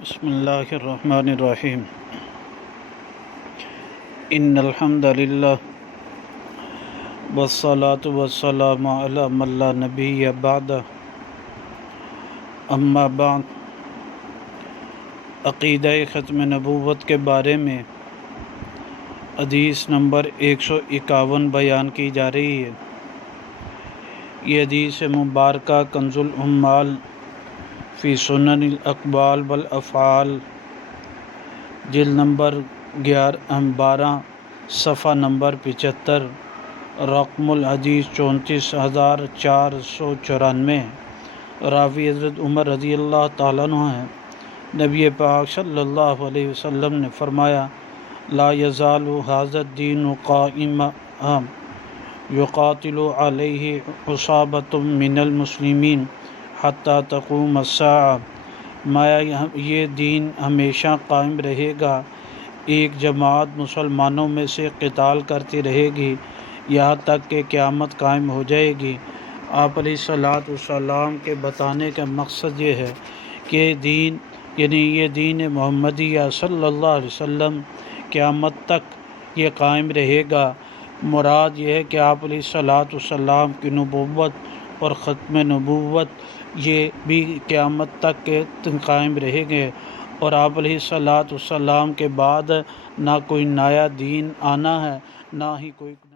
بسم اللہ الرحمن الرحیم ان الحمد للہ والصلاة والسلام علی من لا نبی بعد اما بعد عقیدہ ختم نبوت کے بارے میں حدیث نمبر 151 بیان کی جا رہی ہے۔ یہ حدیث مبارکہ کنز العمال فی سنن الاقوال والافعال جلد نمبر 12 صفحہ نمبر 75 رقم الحدیث 34494 راوی حضرت عمر رضی اللہ تعالیٰ عنہ ہیں۔ نبی پاک صلی اللہ علیہ وسلم نے فرمایا لا یزال ھذا الدین قائما یقاتل علیہ عصابۃ من المسلمین حتی تقوم الساعہ، یہ دین ہمیشہ قائم رہے گا، ایک جماعت مسلمانوں میں سے قتال کرتی رہے گی یہاں تک کہ قیامت قائم ہو جائے گی۔ آپ علیہ الصلوۃ والسلام کے بتانے کا مقصد یہ ہے کہ دین یہ دین محمدیہ صلی اللہ علیہ وسلم قیامت تک یہ قائم رہے گا۔ مراد یہ ہے کہ آپ علیہ الصلوۃ والسلام کی نبوت اور ختم نبوت یہ بھی قیامت تک کے قائم رہے گے، اور آپ علیہ الصلوۃ والسلام کے بعد نہ کوئی نیا دین آنا ہے، نہ ہی کوئی